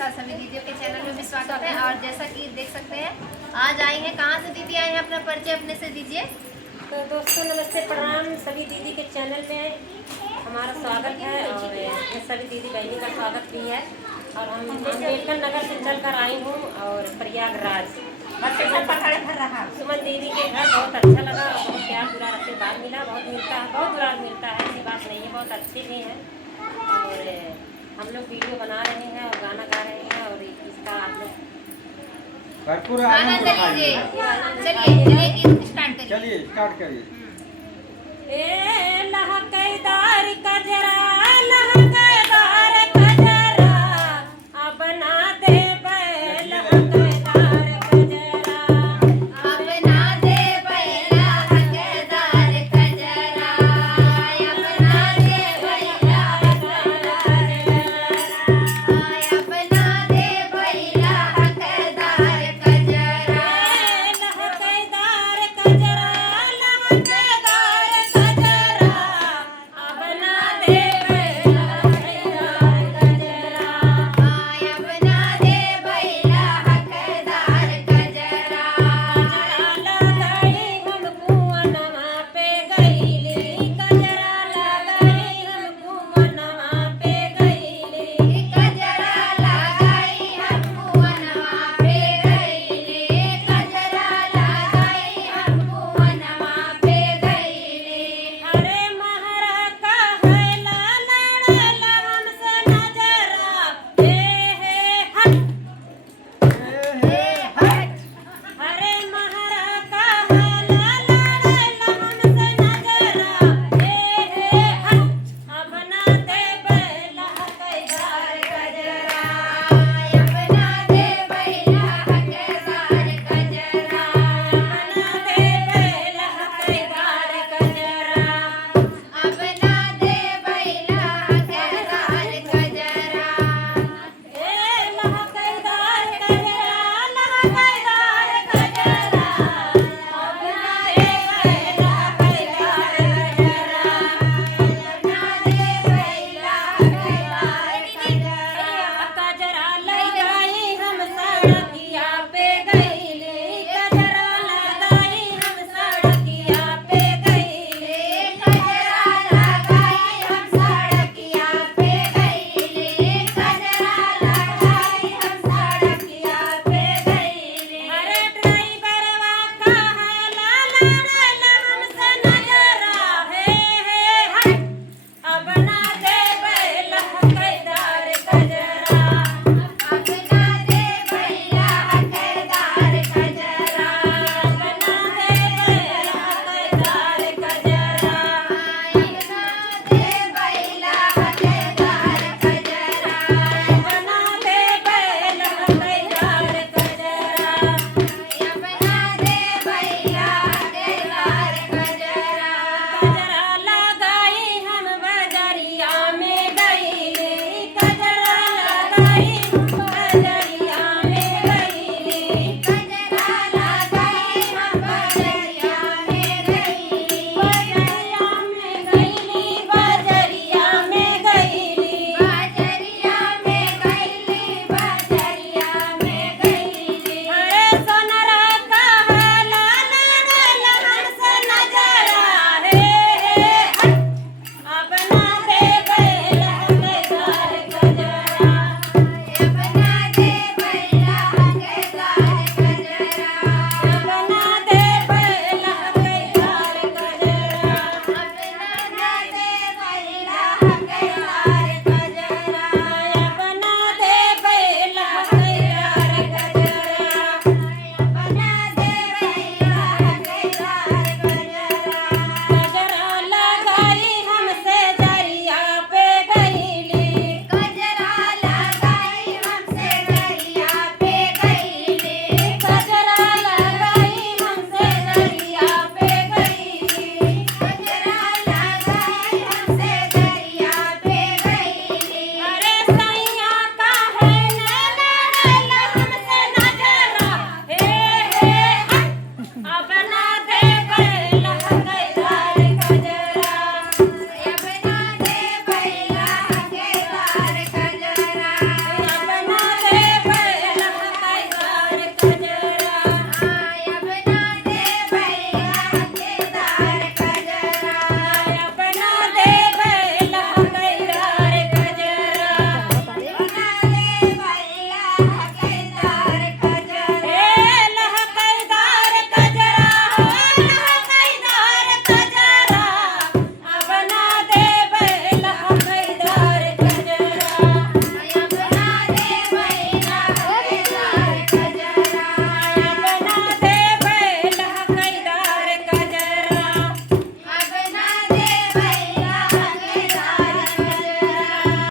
नमस्कार सभी दीदियों के चैनल में भी स्वागत है। और जैसा कि देख सकते हैं आज आई हैं, कहाँ से दीदी आई हैं, अपना परिचय अपने से दीजिए। तो दोस्तों नमस्ते प्रणाम, सभी दीदी के चैनल में हमारा स्वागत है और सभी दीदी बहनी का स्वागत भी है। और हम अम्बेडकर नगर से चल कर आई हूँ और प्रयागराज सुमन दीदी के घर बहुत अच्छा लगा और बहुत प्यार दुलार आशीर्वाद मिला, बहुत दुलार मिलता है, ऐसी बात नहीं है, बहुत अच्छे भी हैं। और हम लोग वीडियो बना रहे हैं और गाना गा रहे हैं और इसका आप लोग भरपूर आनंद आनंद लीजिए। उठाइए। चलिए गीत स्टार्ट करिए। चलिए स्टार्ट करिए। ए लहकैदार का जरा